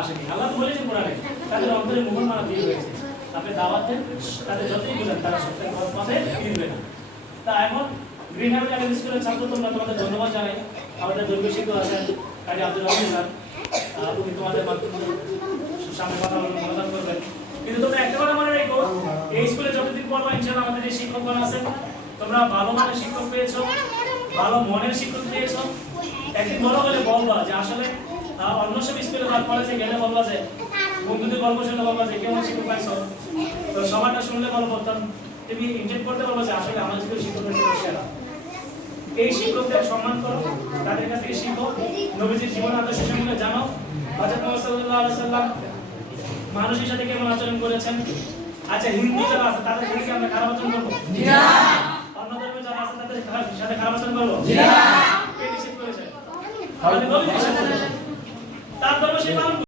আসেনি। আল্লাহ তো বলেছেন কোরআনে তাদের অন্তরে মোহন মারা দিয়ে রয়েছে। আপনি দাওয়াত দেন, তাদের যতই বলেন তারা সত্যের পথে ফিরবে না। তা এখন গ্রিন হ্যাবিট একাডেমি স্কুলের ছাত্র তোমরা তোমাদের ধন্যবাদ জানাই। আমাদের দৈর্ঘ্য শিক্ষক আছেন কাজী আব্দুল রহমান স্যার, উনি তোমাদের সামনে কথা বলবেন, মনোদান করবেন। কিন্তু তোমরা একটা কথা মনে রেখো, এই স্কুলে যতদিন পড়বা ইনশাআল্লাহ আমাদের যে শিক্ষকগণ আছেন, তোমরা ভালো মানের শিক্ষক পেয়েছো, ভালো মনের শিক্ষক পেয়েছো। একদিন বড় হলে বলবা যে আসলে অন্য সব স্কুলে বা কলেজে গেলে বলবা যে বন্ধুদের গল্প শুনলে বলবা যে কেমন শিক্ষক পাইছো, তো সবারটা শুনলে বলবো তুমি ইন্টেন্ট করতে পারবো যে আসলে আমার স্কুলের শিক্ষক হয়েছে সেরা। এই শিক্ষকদের সম্মান করো, তাদের কাছ থেকে শিখো, নবীজির জীবন আদর্শ সম্পর্কে জানো। হযরত মুহাম্মদ সাল্লাল্লাহু আলাইহি ওয়াসাল্লাম মানুষের সাথে কেমন আচরণ করেছেন। আচ্ছা, হিন্দু যারা আছে তাদের সাথে কি আমরা খারাপ আচরণ করবো? না। অন্য ধর্মে যারা আছে তাদের সাথে খারাপ আচরণ করবো? না। কে নিষেধ করেছে? আমাদের নবী নিষেধ করেছেন। তার ধর্ম সে পালন